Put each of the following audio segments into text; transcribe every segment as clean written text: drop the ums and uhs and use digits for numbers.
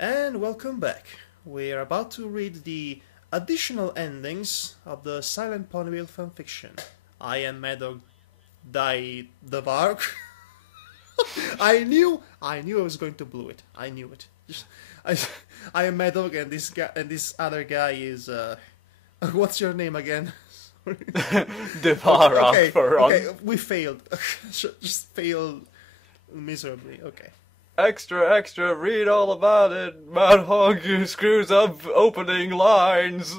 And welcome back. We're about to read the additional endings of the Silent Ponyville fanfiction. I am Madhog the Varg. I knew I was going to blow it. I knew it. I am Madhog, and this other guy is what's your name again? Devara okay, for okay, we failed. Just failed miserably. Okay. Extra, extra, read all about it. Madhog screws up opening lines.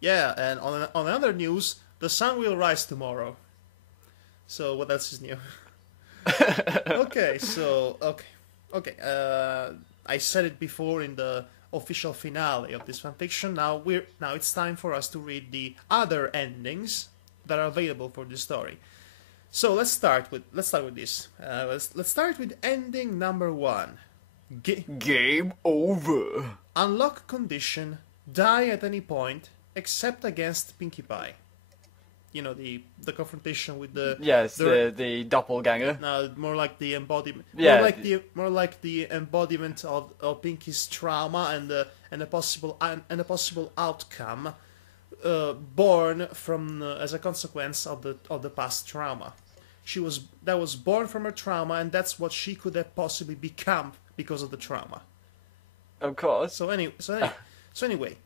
Yeah, and on another news, the sun will rise tomorrow. So what else is new? Okay. I said it before in the official finale of this fanfiction. Now it's time for us to read the other endings that are available for this story. So let's start with this. Let's start with ending number 1. Game over. Unlock condition: die at any point except against Pinkie Pie. You know, the confrontation with the the doppelganger. No, more like the embodiment. Yeah. More like the embodiment of Pinkie's trauma and a possible outcome born from as a consequence of the past trauma. That was born from her trauma, and that's what she could have possibly become because of the trauma. Of course. So anyway,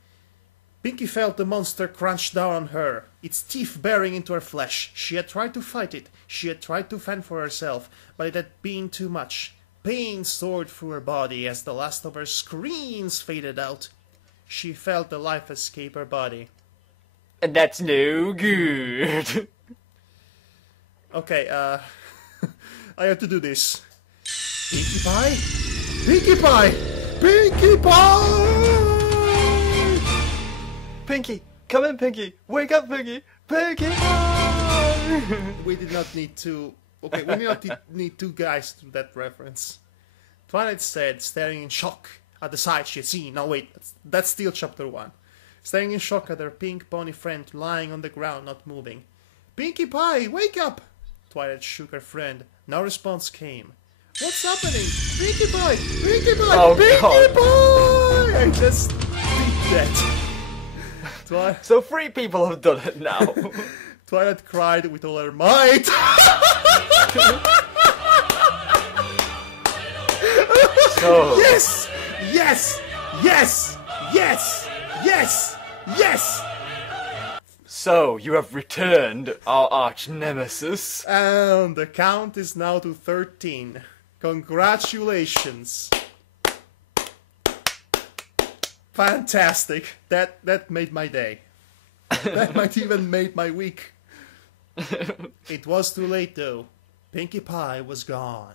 Pinkie felt the monster crunch down on her, its teeth bearing into her flesh. She had tried to fight it. She had tried to fend for herself, but it had been too much. Pain soared through her body as the last of her screams faded out. She felt the life escape her body. And that's no good. Okay, I have to do this. Pinkie Pie? Pinkie Pie! Pinkie Pie! Pinkie, come in, Pinkie. Wake up, Pinkie. Pinkie Pie! We did not need to... Okay, we did not need two guys to do that reference. Twilight said, staring in shock at the sight she had seen. No, wait, that's still chapter 1. Staring in shock at her pink pony friend lying on the ground, not moving. Pinkie Pie, wake up! Twilight shook her friend. No response came. What's happening? Pinkie Pie! Pinkie Pie! Oh, Pinkie Pie! I just beat that. So 3 people have done it now. Twilight cried with all her might. So Yes! Yes! Yes! Yes! Yes! Yes! So you have returned, our arch nemesis. And the count is now to 13. Congratulations. Fantastic. That made my day. That might even made my week. It was too late though. Pinkie Pie was gone.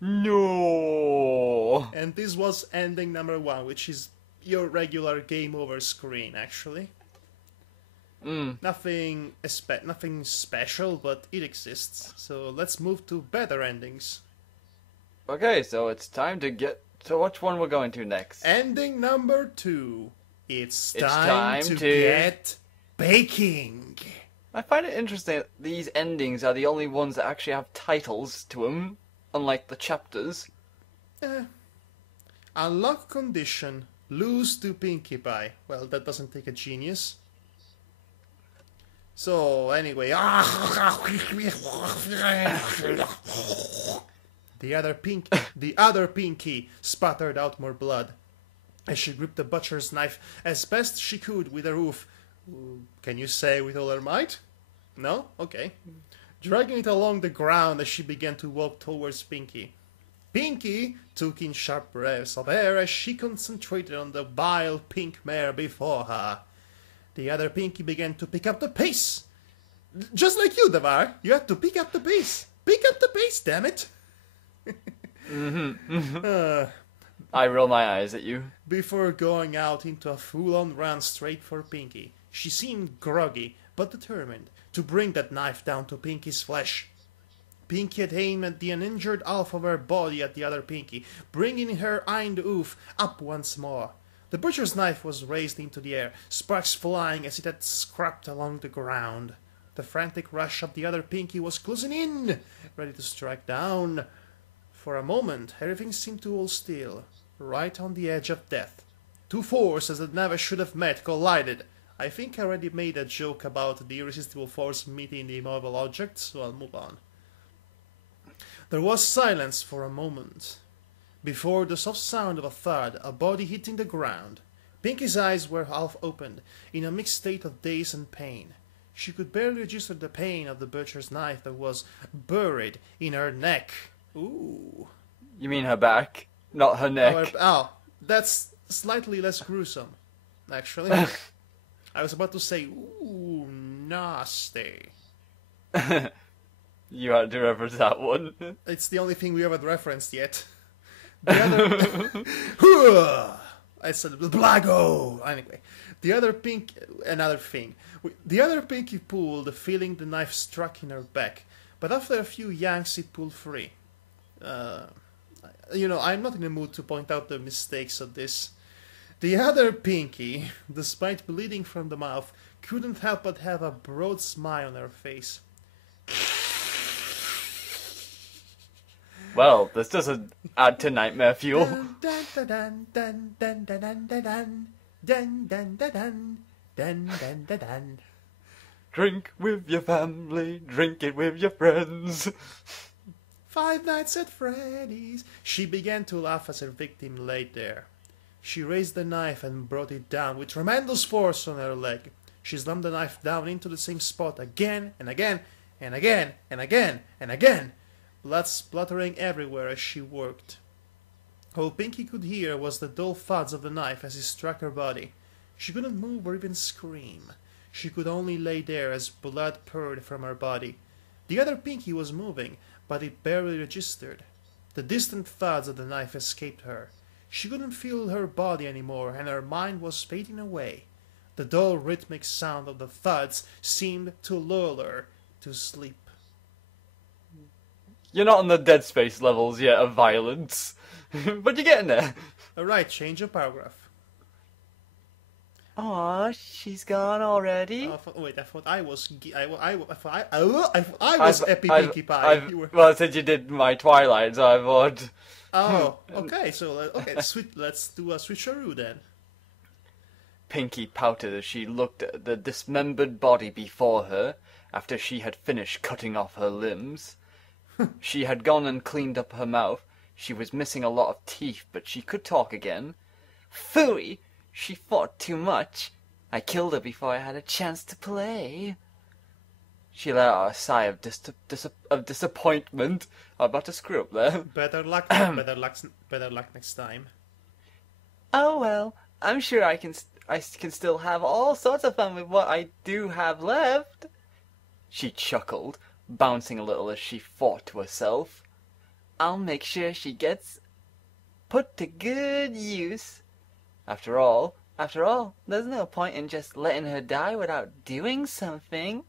No. And this was ending number 1, which is your regular game over screen, actually. Nothing special, but it exists. So let's move to better endings. Okay, so it's time to get to which one we're going to next. Ending number 2. It's time to get baking. I find it interesting that these endings are the only ones that actually have titles to them, unlike the chapters. Unlock condition: lose to Pinkie Pie. Well, that doesn't take a genius. So, anyway... The other Pinkie sputtered out more blood as she gripped the butcher's knife as best she could with her hoof. Can you say with all her might? No? Okay. Dragging it along the ground as she began to walk towards Pinkie. Pinkie took in sharp breaths of air as she concentrated on the vile pink mare before her. The other Pinkie began to pick up the pace. Just like you, Devar. You had to pick up the pace. Pick up the pace, damn it. I roll my eyes at you. Before going out into a full-on run straight for Pinkie. She seemed groggy, but determined to bring that knife down to Pinkie's flesh. Pinkie had aimed at the uninjured half of her body at the other Pinkie, bringing her hind hoof up once more. The butcher's knife was raised into the air, sparks flying as it had scraped along the ground. The frantic rush of the other Pinkie was closing in, ready to strike down. For a moment, everything seemed to hold still, right on the edge of death. Two forces that never should have met collided. I think I already made a joke about the irresistible force meeting the immovable object, so I'll move on. There was silence for a moment. Before the soft sound of a thud, a body hitting the ground. Pinky's eyes were half opened, in a mixed state of daze and pain. She could barely register the pain of the butcher's knife that was buried in her neck. Ooh. You mean her back, not her neck? Oh, that's slightly less gruesome, actually. I was about to say, ooh, nasty. You had to reference that one. It's the only thing we haven't referenced yet. The other... I said, blago! Anyway, another thing. The other pinky pulled, feeling the knife struck in her back, but after a few yanks it pulled free. I'm not in the mood to point out the mistakes of this. The other pinky, despite bleeding from the mouth, couldn't help but have a broad smile on her face. Well, this doesn't add to nightmare fuel. Drink with your family, drink it with your friends. 5 Nights at Freddy's. She began to laugh as her victim lay there. She raised the knife and brought it down with tremendous force on her leg. She slammed the knife down into the same spot again and again and again and again and again. Blood spluttering everywhere as she worked. All Pinky could hear was the dull thuds of the knife as it struck her body. She couldn't move or even scream. She could only lay there as blood poured from her body. The other Pinky was moving, but it barely registered. The distant thuds of the knife escaped her. She couldn't feel her body anymore, and her mind was fading away. The dull rhythmic sound of the thuds seemed to lull her to sleep. You're not on the Dead Space levels yet of violence, but you're getting there. Alright, change of paragraph. Aw, she's gone already? Wait, I thought I was Epi Pinkie Pie. Well, since you did my Twilight, so I thought... Oh, okay, so let's do a switcheroo then. Pinky pouted as she looked at the dismembered body before her, after she had finished cutting off her limbs. She had gone and cleaned up her mouth. She was missing a lot of teeth, but she could talk again. Phooey! She fought too much. I killed her before I had a chance to play. She let out a sigh of disappointment. I'm about to screw up there. Better luck next time. Oh well, I'm sure I can still have all sorts of fun with what I do have left. She chuckled, bouncing a little as she thought to herself. I'll make sure she gets put to good use. After all, there's no point in just letting her die without doing something.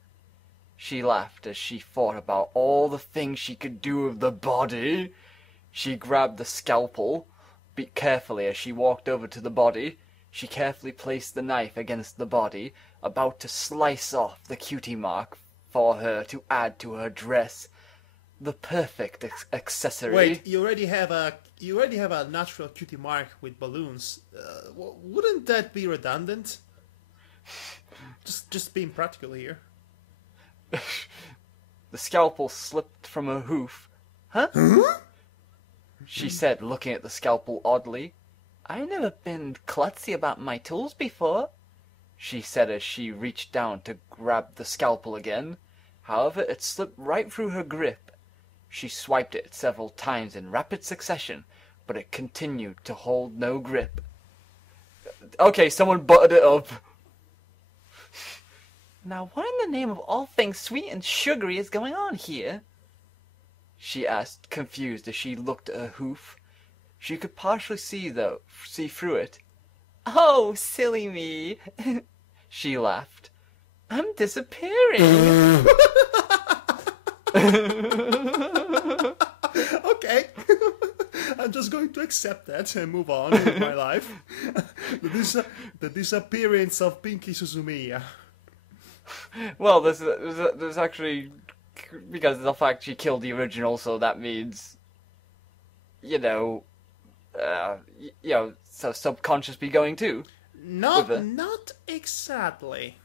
She laughed as she thought about all the things she could do with the body. She grabbed the scalpel, carefully as she walked over to the body. She carefully placed the knife against the body, about to slice off the cutie mark for her to add to her dress. The perfect accessory. Wait, you already have a natural cutie mark with balloons. Wouldn't that be redundant? Just being practical here. The scalpel slipped from her hoof. Huh? She said, looking at the scalpel oddly. I've never been klutzy about my tools before, she said as she reached down to grab the scalpel again. However, it slipped right through her grip. She swiped it several times in rapid succession, but it continued to hold no grip. Okay, someone buttered it up. Now what in the name of all things sweet and sugary is going on here? She asked, confused as she looked at her hoof. She could partially see through it. Oh, silly me, she laughed. I'm disappearing. Okay. I'm just going to accept that and move on with my life. The disappearance of Pinky Suzumiya. Well, there's actually, because of the fact she killed the original, so that means you know, so subconscious be going too? Not exactly.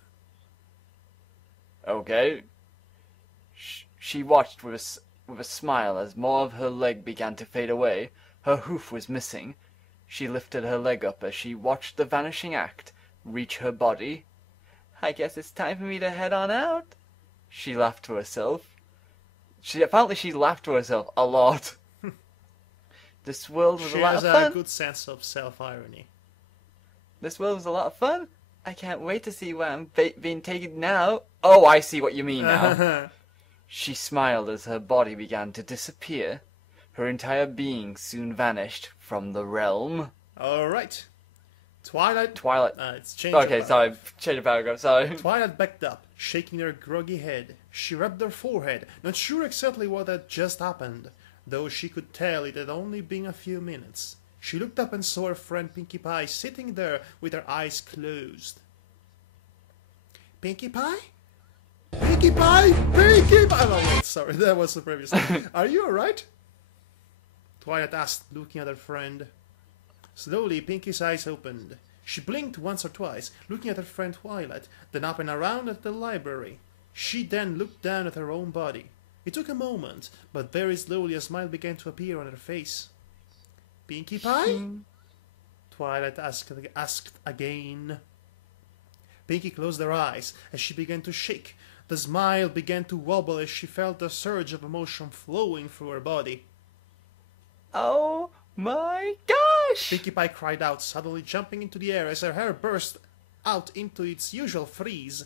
Okay. She watched with a smile as more of her leg began to fade away. Her hoof was missing. She lifted her leg up as she watched the vanishing act reach her body. I guess it's time for me to head on out. She laughed to herself. Apparently she laughed to herself a lot. This world was a lot of fun. She has a good sense of self-irony. This world was a lot of fun. I can't wait to see where I'm being taken now. Oh, I see what you mean now. She smiled as her body began to disappear. Her entire being soon vanished from the realm. All right. Twilight. It's changed. Okay, sorry. Change the paragraph. Sorry. Twilight backed up, shaking her groggy head. She rubbed her forehead, not sure exactly what had just happened, though she could tell it had only been a few minutes. She looked up and saw her friend Pinkie Pie sitting there with her eyes closed. Pinkie Pie? Pinkie Pie? Pinkie Pie! Oh, wait, sorry, that was the previous one. Are you alright? Twilight asked, looking at her friend. Slowly, Pinkie's eyes opened. She blinked once or twice, looking at her friend Twilight, then up and around at the library. She then looked down at her own body. It took a moment, but very slowly a smile began to appear on her face. Pinkie Pie? Twilight asked again. Pinkie closed her eyes as she began to shake. The smile began to wobble as she felt a surge of emotion flowing through her body. Oh my gosh! Pinkie Pie cried out, suddenly jumping into the air as her hair burst out into its usual freeze.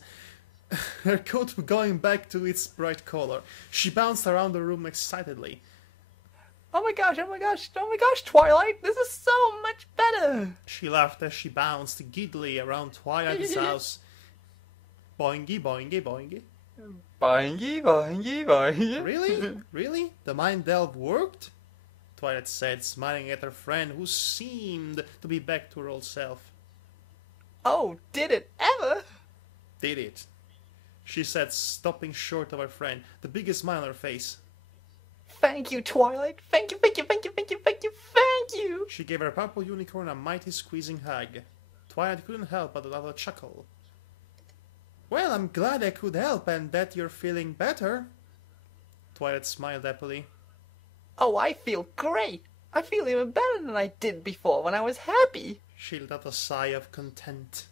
Her coat going back to its bright color. She bounced around the room excitedly. Oh my gosh, oh my gosh, oh my gosh, Twilight, this is so much better! She laughed as she bounced giddily around Twilight's house. Boingy, boingy, boingy. Boingy, boingy, boingy. Really? Really? The mind delve worked? Twilight said, smiling at her friend, who seemed to be back to her old self. Oh, did it ever? Did it? She said, stopping short of her friend, the biggest smile on her face. Thank you, Twilight. Thank you, thank you, thank you, thank you, thank you, thank you. She gave her purple unicorn a mighty squeezing hug. Twilight couldn't help but allow a chuckle. Well, I'm glad I could help and that you're feeling better. Twilight smiled happily. Oh, I feel great. I feel even better than I did before when I was happy. She let out a sigh of content.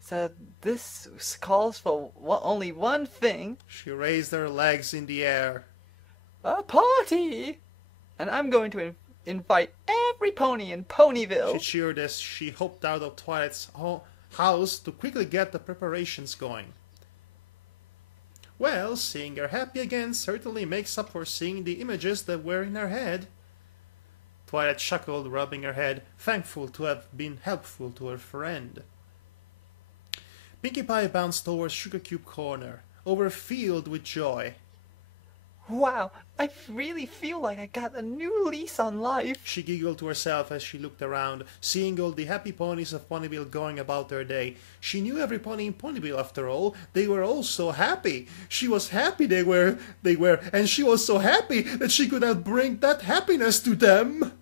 So this calls for only one thing. She raised her legs in the air. A party! And I'm going to invite every pony in Ponyville. She cheered as she hopped out of Twilight's house to quickly get the preparations going. Well, seeing her happy again certainly makes up for seeing the images that were in her head. Twilight chuckled, rubbing her head, thankful to have been helpful to her friend. Pinkie Pie bounced towards Sugar Cube Corner, overfilled with joy. Wow, I really feel like I got a new lease on life. She giggled to herself as she looked around, seeing all the happy ponies of Ponyville going about their day. She knew every pony in Ponyville after all. They were all so happy. She was happy they were, and she was so happy that she could not bring that happiness to them.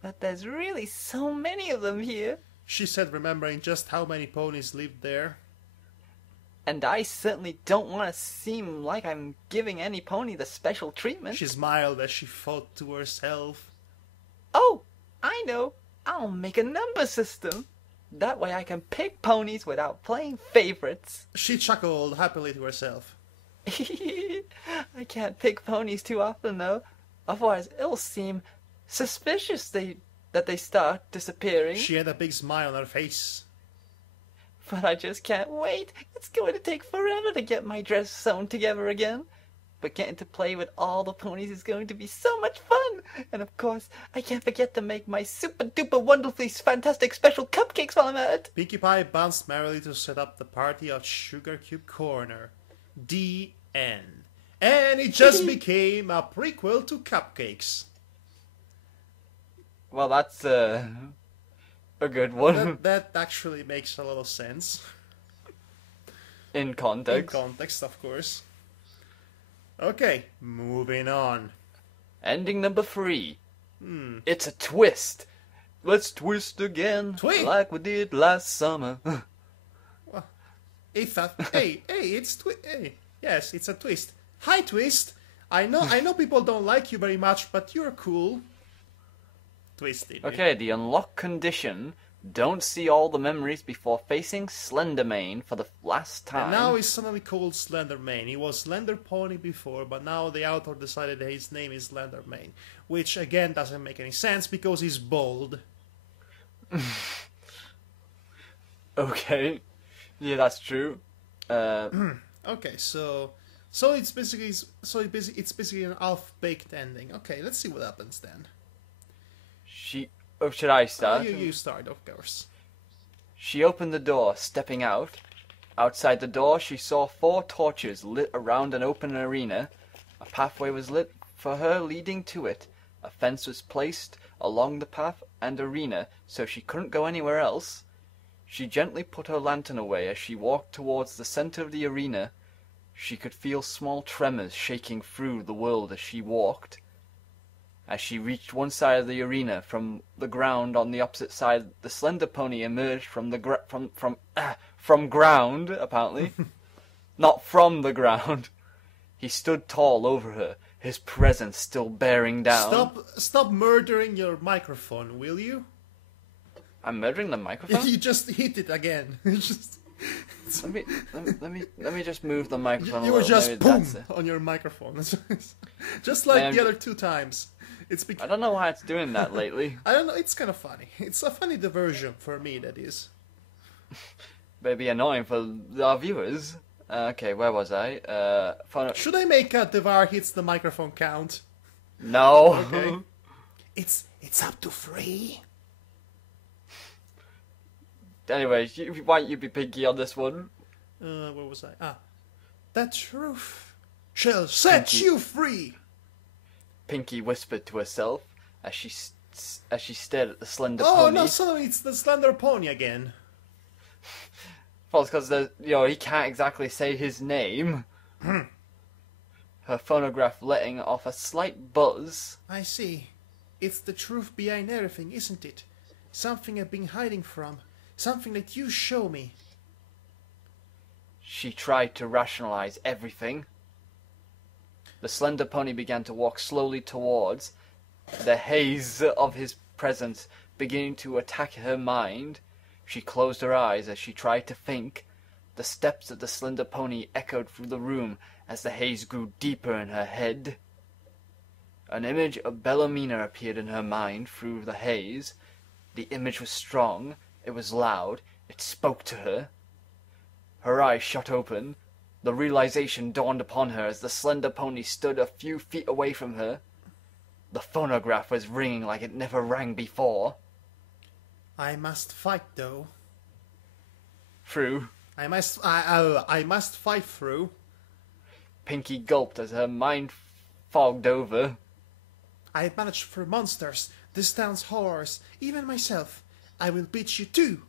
But there's really so many of them here. She said, remembering just how many ponies lived there. And I certainly don't want to seem like I'm giving any pony the special treatment. She smiled as she thought to herself. Oh, I know. I'll make a number system. That way I can pick ponies without playing favorites. She chuckled happily to herself. I can't pick ponies too often, though. Otherwise, it'll seem suspicious that they start disappearing. She had a big smile on her face. But I just can't wait. It's going to take forever to get my dress sewn together again. But getting to play with all the ponies is going to be so much fun. And of course, I can't forget to make my super duper wonderfully fantastic special cupcakes while I'm at it. Pinkie Pie bounced merrily to set up the party at Sugar Cube Corner. The end. And it just became a prequel to Cupcakes. Well, that's a good one. That actually makes a lot of sense. In context. In context, of course. Okay, moving on. Ending number 3. It's a twist. Let's twist again, like we did last summer. Well, hey, yes, it's a twist. Hi, Twist. I know people don't like you very much, but you're cool. Twisted. Okay, the unlock condition. Don't see all the memories before facing Slenderman for the last time. And now he's suddenly called Slenderman. He was Slender Pony before, but now the author decided that his name is Slenderman. Which, again, doesn't make any sense because he's bald. Okay. Yeah, that's true. Okay, so it's basically an half-baked ending. Okay, let's see what happens then. Should I start? You start, of course. She opened the door, stepping out. Outside the door, she saw 4 torches lit around an open arena. A pathway was lit for her leading to it. A fence was placed along the path and arena, so she couldn't go anywhere else. She gently put her lantern away as she walked towards the center of the arena. She could feel small tremors shaking through the world as she walked. As she reached one side of the arena, from the ground on the opposite side, the Slender Pony emerged from ground, apparently. Not from the ground. He stood tall over her, his presence still bearing down. Stop murdering your microphone, will you? I'm murdering the microphone? You just hit it again. Let me just move the microphone. You a were little. just Maybe boom that's it. on your microphone. Just like the other 2 times. I don't know why it's doing that lately. I don't know. It's kind of funny. It's a funny diversion for me. That is. Maybe annoying for our viewers. Okay, where was I? Should I make a Devar hits the microphone count? No. Okay. It's up to 3. Anyway, why don't you be Pinky on this one? Where was I? The truth shall set you free. Pinky whispered to herself as she stared at the Slender Oh Pony. no! Suddenly it's the Slender Pony again. Well, it's because he can't exactly say his name. Her phonograph letting off a slight buzz. I see. It's the truth behind everything, isn't it? Something I've been hiding from. Something that you show me. She tried to rationalize everything. The Slender Pony began to walk slowly towards, the haze of his presence beginning to attack her mind. She closed her eyes as she tried to think. The steps of the Slender Pony echoed through the room as the haze grew deeper in her head. An image of Bellamina appeared in her mind through the haze. The image was strong, it was loud, it spoke to her. Her eyes shut open. The realization dawned upon her as the Slender Pony stood a few feet away from her. The phonograph was ringing like it never rang before. I must fight, though. Through. I must fight through. Pinky gulped as her mind fogged over. I've managed through monsters, this town's horrors, even myself. I will beat you too.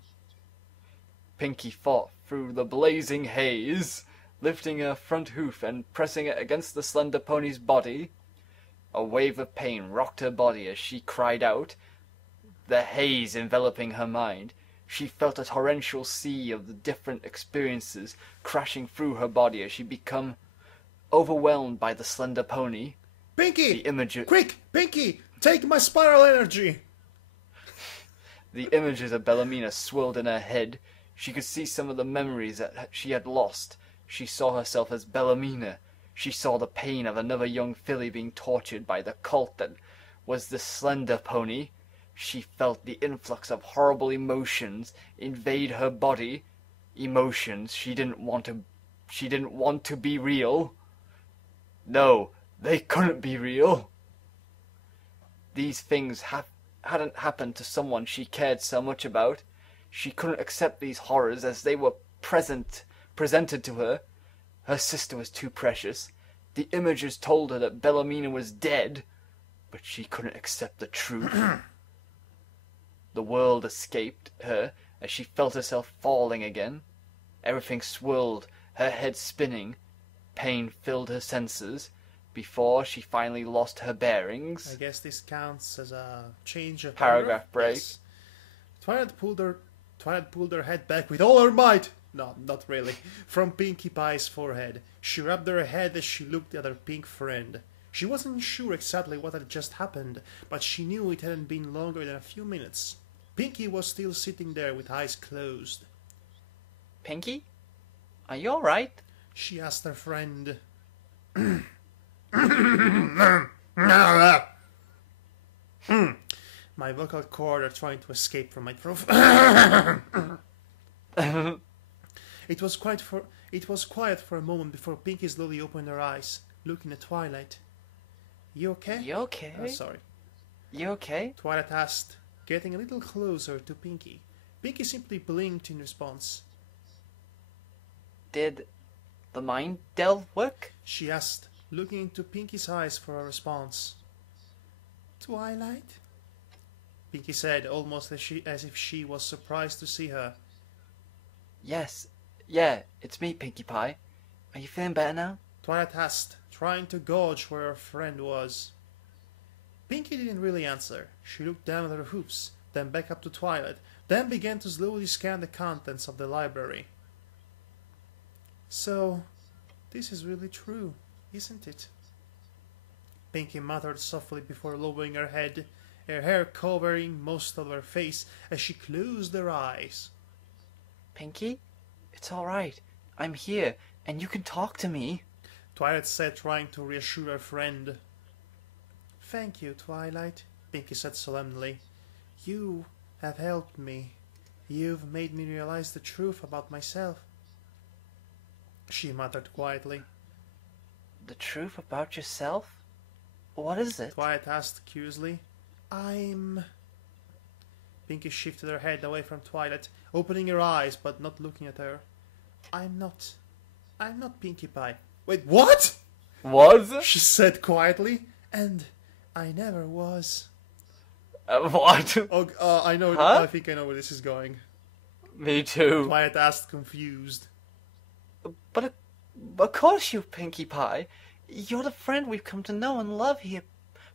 Pinky fought through the blazing haze, lifting her front hoof and pressing it against the Slender Pony's body. A wave of pain rocked her body as she cried out. The haze enveloping her mind, she felt a torrential sea of the different experiences crashing through her body as she became overwhelmed by the Slender Pony. Pinky! Quick! Pinky! Take my spiral energy! The images of Bellamina swirled in her head. She could see some of the memories that she had lost. She saw herself as Bellamina. She saw the pain of another young filly being tortured by the cult that was the Slender Pony. She felt the influx of horrible emotions invade her body. Emotions she didn't want to be real. No, they couldn't be real. These things hadn't happened to someone she cared so much about. She couldn't accept these horrors as they were presented to her. Her sister was too precious. The images told her that Bellamina was dead, but she couldn't accept the truth. The world escaped her as she felt herself falling again. Everything swirled, her head spinning. Pain filled her senses. before she finally lost her bearings. I guess this counts as a change of Paragraph break. Yes. Twilight pulled her head back with all her might. No, not really. From Pinkie Pie's forehead. She rubbed her head as she looked at her pink friend. She wasn't sure exactly what had just happened, but she knew it hadn't been longer than a few minutes. Pinkie was still sitting there with eyes closed. Pinkie? Are you alright? She asked her friend. My vocal cords are trying to escape from my throat. It was quiet for a moment before Pinkie slowly opened her eyes, looking at Twilight. You okay? You okay? Sorry. You okay? Twilight asked, getting a little closer to Pinkie. Pinkie simply blinked in response. Did the mind delve work? She asked, looking into Pinkie's eyes for a response. Twilight? Pinkie said, almost as if she was surprised to see her. Yes. Yeah, it's me, Pinkie Pie. Are you feeling better now? Twilight asked, trying to gauge where her friend was. Pinkie didn't really answer. She looked down at her hooves, then back up to Twilight, then began to slowly scan the contents of the library. So, this is really true, isn't it? Pinkie muttered softly before lowering her head, her hair covering most of her face as she closed her eyes. Pinkie? It's alright. I'm here, and you can talk to me. Twilight said, trying to reassure her friend. Thank you, Twilight, Pinkie said solemnly. You have helped me. You've made me realize the truth about myself. She muttered quietly. The truth about yourself? What is it? Twilight asked curiously. Pinkie shifted her head away from Twilight, opening her eyes but not looking at her. I'm not Pinkie Pie. Wait, what? Was? She said quietly. And I never was. What? Oh, I know. Huh? I think I know where this is going. Me too. Twilight asked, confused. But of course you, Pinkie Pie. You're the friend we've come to know and love here.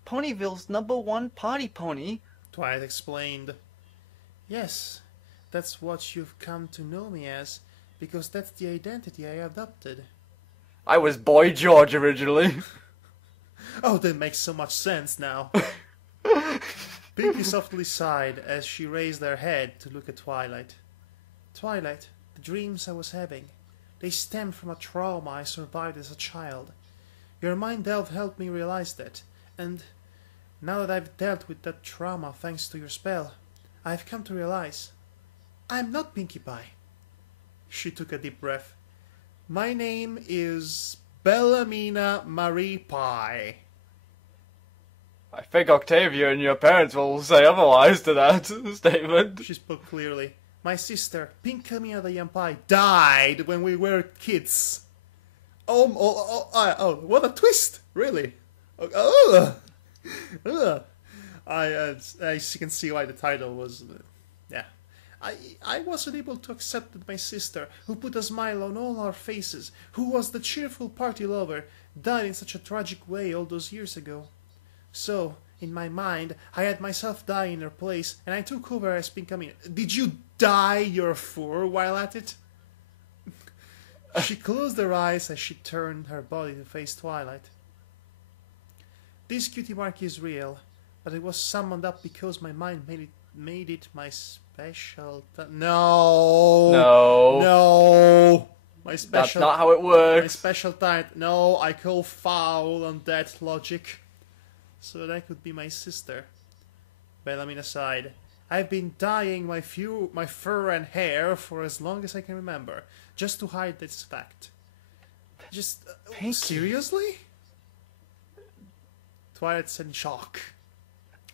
Ponyville's #1 party pony. Twilight explained. Yes, that's what you've come to know me as, because that's the identity I adopted. I was Boy George originally. Oh, that makes so much sense now. Pinkie softly sighed as she raised her head to look at Twilight. Twilight, the dreams I was having, they stemmed from a trauma I survived as a child. Your mind delve helped me realize that, and now that I've dealt with that trauma thanks to your spell, I've come to realize I'm not Pinkie Pie. She took a deep breath. My name is Bellamina Marie Pie. I think Octavia and your parents will say otherwise to that statement. She spoke clearly. My sister, Pinkamina the Young Pie, died when we were kids. Oh, what a twist, really. As you can see why the title was, yeah. I wasn't able to accept that my sister, who put a smile on all our faces, who was the cheerful party lover, died in such a tragic way all those years ago. So, in my mind, I had myself die in her place, and I took over as Pinkamina. Did you dye your fur while at it? She closed her eyes as she turned her body to face Twilight. This cutie mark is real, but it was summoned up because my mind made it my special... No! My special... That's not how it works. My special type... No, I call foul on that logic. So that could be my sister. Bellamina sighed. I've been dyeing my fur and hair for as long as I can remember, just to hide this fact. Just... seriously? Twilight said in shock.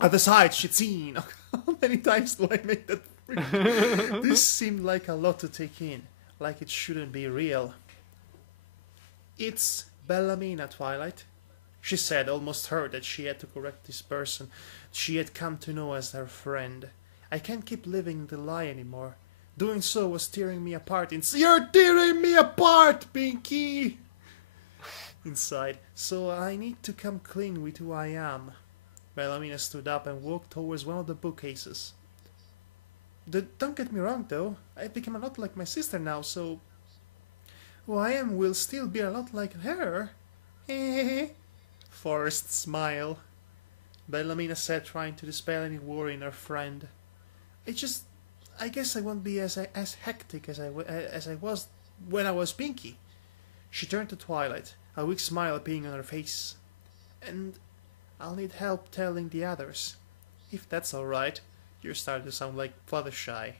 At the sight she'd seen. How many times do I make that? This seemed like a lot to take in, like it shouldn't be real. It's Bellamina, Twilight, she said, almost hurt that she had to correct this person she had come to know as her friend. I can't keep living the lie anymore. Doing so was tearing me apart. You're tearing me apart, Pinkie! inside, so I need to come clean with who I am. Bellamina stood up and walked towards one of the bookcases. Don't get me wrong, though. I've become a lot like my sister now, so who I am will still be a lot like her. Forced smile. Bellamina said, trying to dispel any worry in her friend. I guess I won't be as hectic as I was when I was Pinky. She turned to Twilight, a weak smile appearing on her face. And I'll need help telling the others. If that's alright. You're starting to sound like Fluttershy.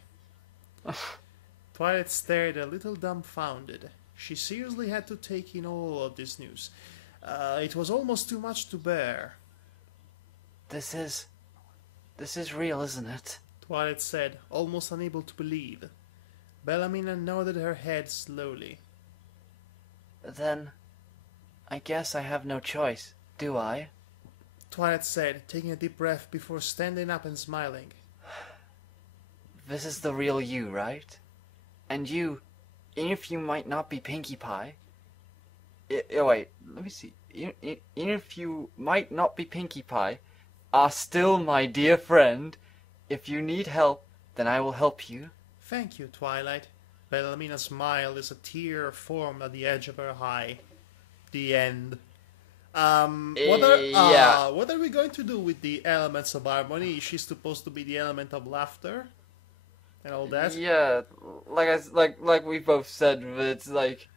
Twilight stared a little dumbfounded. She seriously had to take in all of this news. It was almost too much to bear. This is real, isn't it? Twilight said, almost unable to believe. Bellamina nodded her head slowly. Then, I guess I have no choice, do I? Twilight said, taking a deep breath before standing up and smiling. This is the real you, right? And you, even if you might not be Pinkie Pie... wait, let me see. Even if you might not be Pinkie Pie, are still my dear friend. If you need help, then I will help you. Thank you, Twilight. Bellamina smiled as a tear formed at the edge of her eye. The end. What are we going to do with the elements of harmony? Is she supposed to be the element of laughter? And all that? Yeah, like we both said, it's like,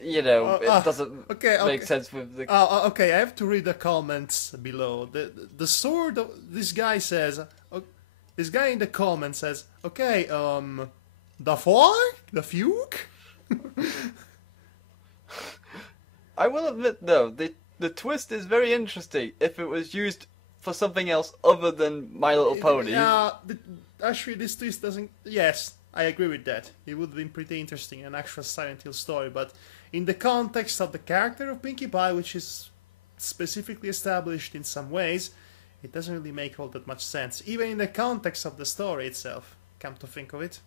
you know, it doesn't make sense with the... okay, I have to read the comments below. The sword of this guy says... this guy in the comments says, okay, the fork? The fuke? I will admit, though, the twist is very interesting if it was used for something else other than My Little Pony. Actually, this twist doesn't... Yes, I agree with that. It would have been pretty interesting, an actual Silent Hill story, but in the context of the character of Pinkie Pie, which is specifically established in some ways, it doesn't really make all that much sense, even in the context of the story itself, come to think of it.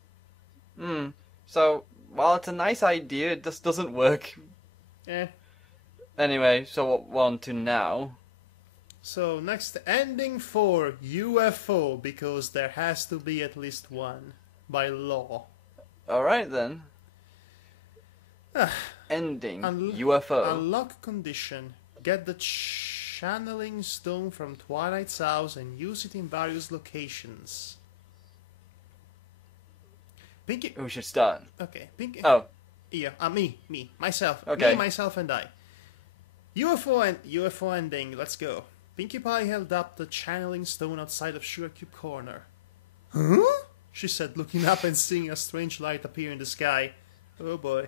So, while it's a nice idea, it just doesn't work. Anyway, so what on to now? So, next, ending for UFO, because there has to be at least one, by law. Alright then. Ending, UFO. Unlock condition. Get the channeling stone from Twilight's house and use it in various locations. Pinkie... We should start. Okay, Pinkie... Oh. Yeah, myself. Okay. Me, myself, and I. UFO ending, let's go. Pinkie Pie held up the channeling stone outside of Sugar Cube Corner. Huh? She said, looking up and seeing a strange light appear in the sky. Oh boy.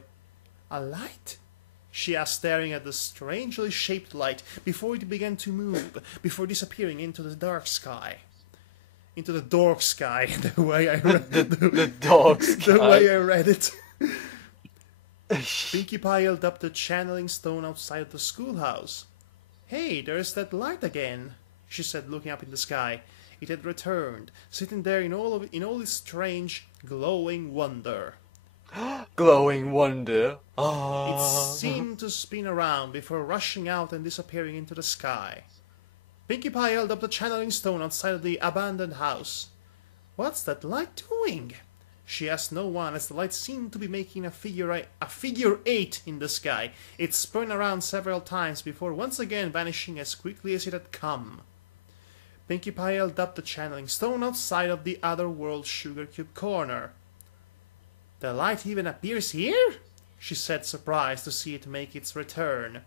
A light? She asked, staring at the strangely shaped light before it began to move, before disappearing into the dark sky. Into the dark sky, the way I read the dark sky. The way I read it. Pinkie Pie held up the channeling stone outside of the schoolhouse. Hey, there's that light again, she said, looking up in the sky. It had returned, sitting there in all its strange, glowing wonder. Glowing wonder. It seemed to spin around before rushing out and disappearing into the sky. Pinkie Pie held up the channeling stone outside of the abandoned house. What's that light doing? She asked no one, as the light seemed to be making a figure 8 in the sky. It spun around several times before once again vanishing as quickly as it had come. Pinkie Pie held up the channeling stone outside of the Otherworld Sugar Cube Corner. The light even appears here? She said, surprised to see it make its return.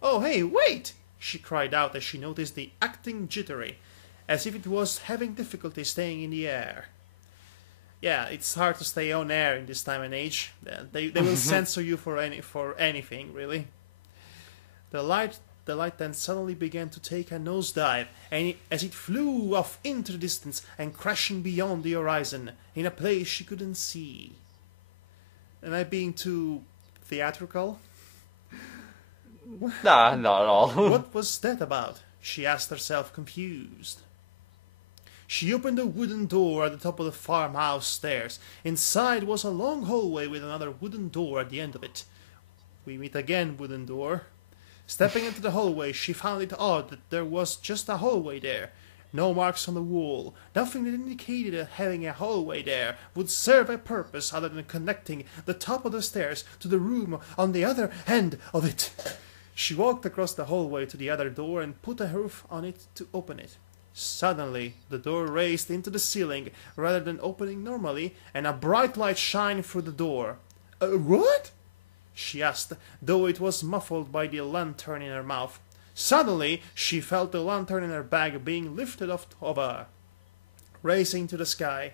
Oh, hey, wait! She cried out as she noticed the acting jittery, as if it was having difficulty staying in the air. Yeah, it's hard to stay on air in this time and age. They will censor you for anything, really. The light then suddenly began to take a nosedive, as it flew off into the distance and crashing beyond the horizon, in a place she couldn't see. Am I being too theatrical? Nah, not at all. What was that about? She asked herself, confused. She opened a wooden door at the top of the farmhouse stairs. Inside was a long hallway with another wooden door at the end of it. We meet again, wooden door. Stepping into the hallway, she found it odd that there was just a hallway there. No marks on the wall, nothing that indicated that having a hallway there would serve a purpose other than connecting the top of the stairs to the room on the other end of it. She walked across the hallway to the other door and put a hoof on it to open it. Suddenly, the door raised into the ceiling rather than opening normally, and a bright light shined through the door. What? She asked, though it was muffled by the lantern in her mouth. Suddenly, she felt the lantern in her bag being lifted off of her, raising to the sky.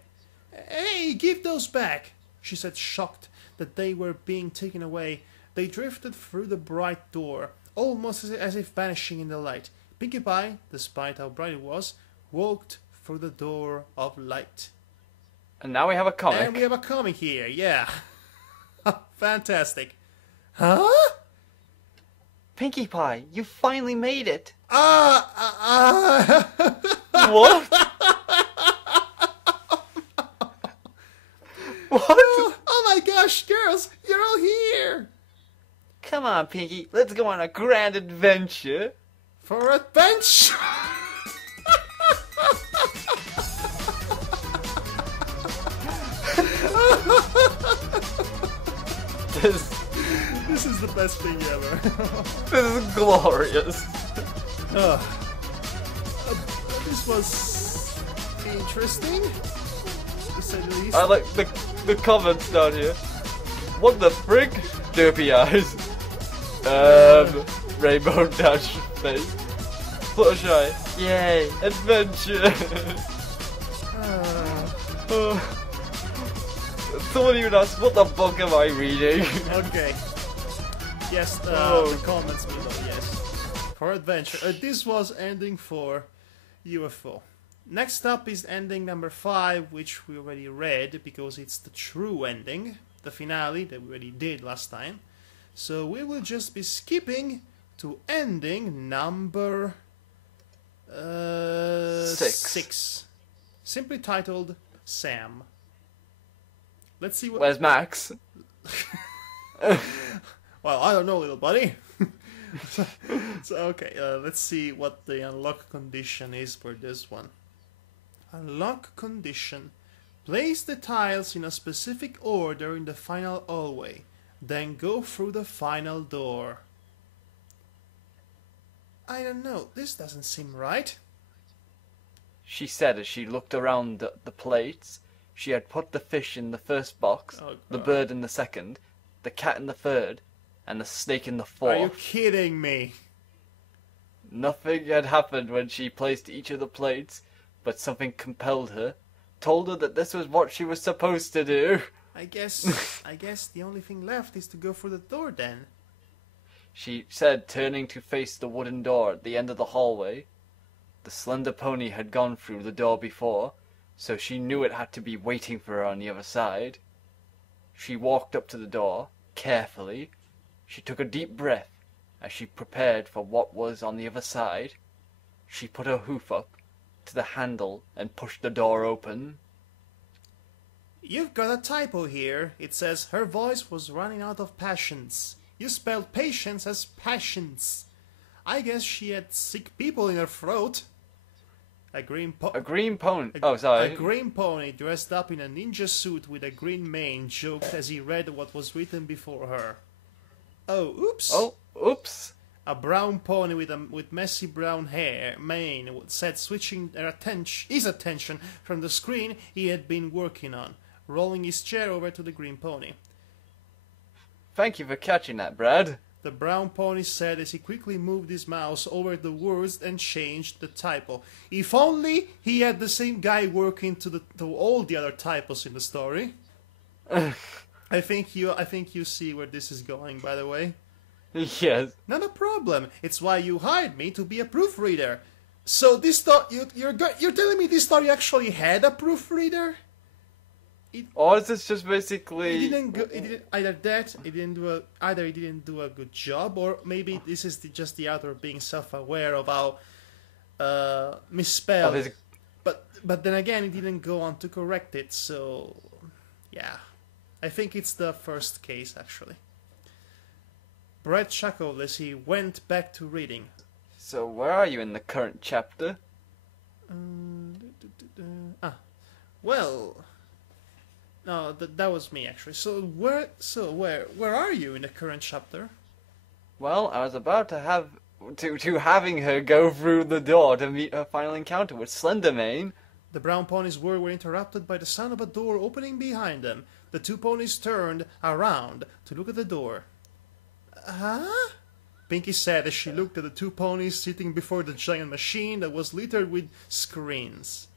Hey, give those back, she said, shocked that they were being taken away. They drifted through the bright door, almost as if vanishing in the light. Pinkie Pie, despite how bright it was, walked through the door of light. And now we have a comic. And we have a comic here, yeah. Fantastic. Huh? Pinkie Pie, you finally made it. What? What? Oh my gosh, girls, you're all here. Come on, Pinkie, let's go on a grand adventure. For adventure. This is the best thing ever. This is glorious. This was interesting, to say the least. I like the comments down here. What the frick? Derpy eyes. Rainbow dash face. Fluttershy. Yay, adventure. Someone even asked, what the book am I reading? Okay. Yes, the comments below, yes. For adventure. This was ending 4, UFO. Next up is ending number 5, which we already read, because it's the true ending, the finale that we already did last time. So we will just be skipping to ending number 6. Simply titled Sam. Let's see what... Where's Max? Well, I don't know, little buddy. so okay, let's see what the unlock condition is for this one. Unlock condition. Place the tiles in a specific order in the final hallway. Then go through the final door. I don't know, this doesn't seem right. She said as she looked around the plates. She had put the fish in the first box, the bird in the second, the cat in the third, and the snake in the fourth. Are you kidding me? Nothing had happened when she placed each of the plates, but something compelled her, told her that this was what she was supposed to do. I guess the only thing left is to go through the door then. She said, turning to face the wooden door at the end of the hallway. The slender pony had gone through the door before, so she knew it had to be waiting for her on the other side. She walked up to the door, carefully. She took a deep breath as she prepared for what was on the other side. She put her hoof up to the handle and pushed the door open. You've got a typo here. It says her voice was running out of patience. You spelled patience as passions. I guess she had sick people in her throat. A green pony. Oh, sorry. A green pony dressed up in a ninja suit with a green mane joked as he read what was written before her. Oh, oops. Oh, oops. A brown pony with messy brown mane said, switching his attention from the screen he had been working on, rolling his chair over to the green pony. Thank you for catching that, Brad. The brown pony said as he quickly moved his mouse over the words and changed the typo. If only he had the same guy working to all the other typos in the story. I think you see where this is going, by the way. Yes. Not a problem. It's why you hired me to be a proofreader. So this you're telling me this story actually had a proofreader? Or is this just basically... He didn't do a good job, or maybe this is just the author being self-aware of how misspelled. But then again, he didn't go on to correct it, so yeah. I think it's the first case, actually. Brett chuckled as he went back to reading. So where are you in the current chapter? Well, no, that was me actually. So where are you in the current chapter? Well, I was about to having her go through the door to meet her final encounter with Slenderman. The brown pony's words were interrupted by the sound of a door opening behind them. The two ponies turned around to look at the door. Huh? Pinky said as she looked at the two ponies sitting before the giant machine that was littered with screens.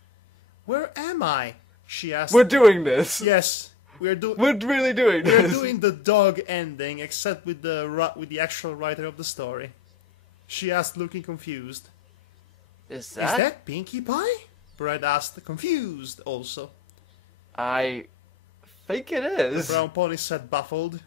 Where am I? She asked. We're doing this. Yes, we're really doing this. We're doing the dog ending, except with the actual writer of the story. She asked, looking confused. Is that Pinkie Pie? Brett asked, confused also. I think it is. The brown pony said, baffled.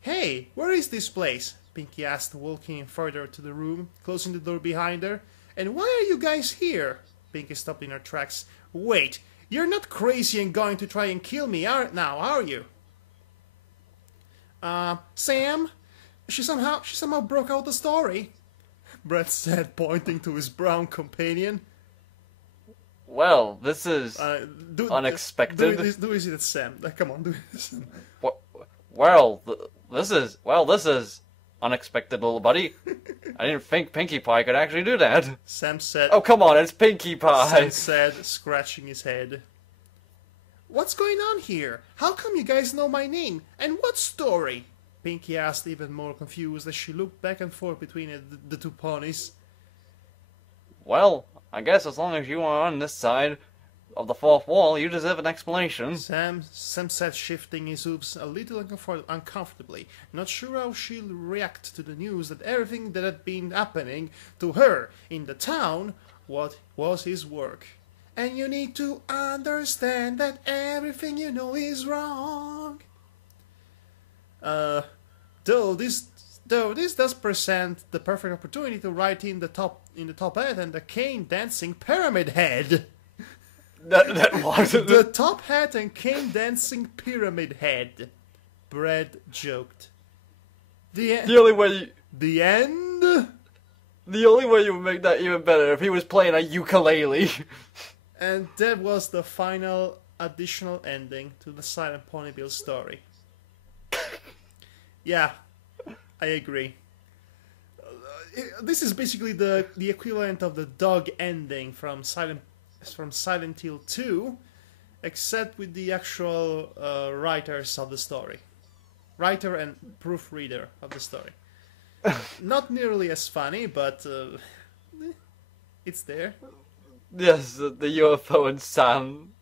Hey, where is this place? Pinkie asked, walking further to the room, closing the door behind her. And why are you guys here? Pinkie stopped in her tracks. Wait, you're not crazy and going to try and kill me are you? Sam? She somehow broke out the story, Brett said, pointing to his brown companion. Well, this is unexpected. Do it, Sam. Come on, do this. This is unexpected, little buddy. I didn't think Pinkie Pie could actually do that. Sam said. Oh, come on, it's Pinkie Pie. Sam said, scratching his head. What's going on here? How come you guys know my name? And what story? Pinkie asked, even more confused as she looked back and forth between the two ponies. Well, I guess as long as you are on this side of the fourth wall, you deserve an explanation. Sam said, shifting his hooves a little uncomfortably, not sure how she'll react to the news that everything that had been happening to her in the town was his work. And you need to understand that everything you know is wrong. Though this does present the perfect opportunity to write in the top hat and the cane dancing pyramid head. That wasn't the top hat and cane dancing pyramid head. Brett joked. The only way you would make that even better if he was playing a ukulele. And that was the final additional ending to the Silent Ponyville story. Yeah, I agree. This is basically the equivalent of the dog ending from Silent Hill 2, except with the actual writers of the story. Writer and proofreader of the story. Not nearly as funny, but it's there. Yes, the UFO and Sam.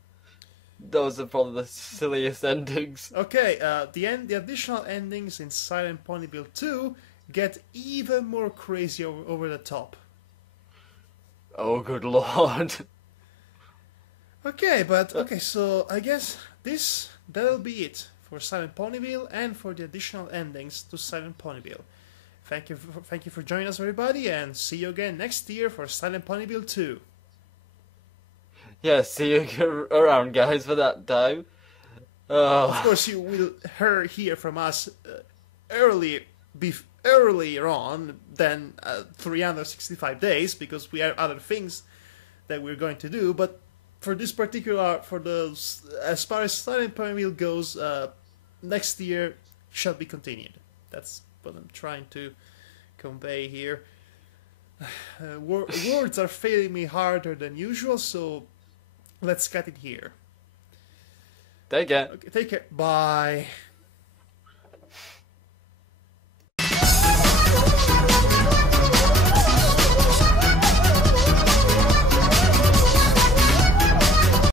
Those are probably the silliest endings. Okay, the additional endings in Silent Ponyville 2 get even more crazy over the top. Oh, good lord. Okay, so I guess that'll be it for Silent Ponyville and for the additional endings to Silent Ponyville. Thank you for joining us, everybody, and see you again next year for Silent Ponyville 2. Yeah, see you around, guys, for that time. Of course, you will hear from us earlier on than 365 days, because we have other things that we're going to do. But for this particular, as far as Silent Ponyville goes, next year shall be continued. That's what I'm trying to convey here. Words are failing me harder than usual, so let's cut it here. Take care. Okay, take care. Bye.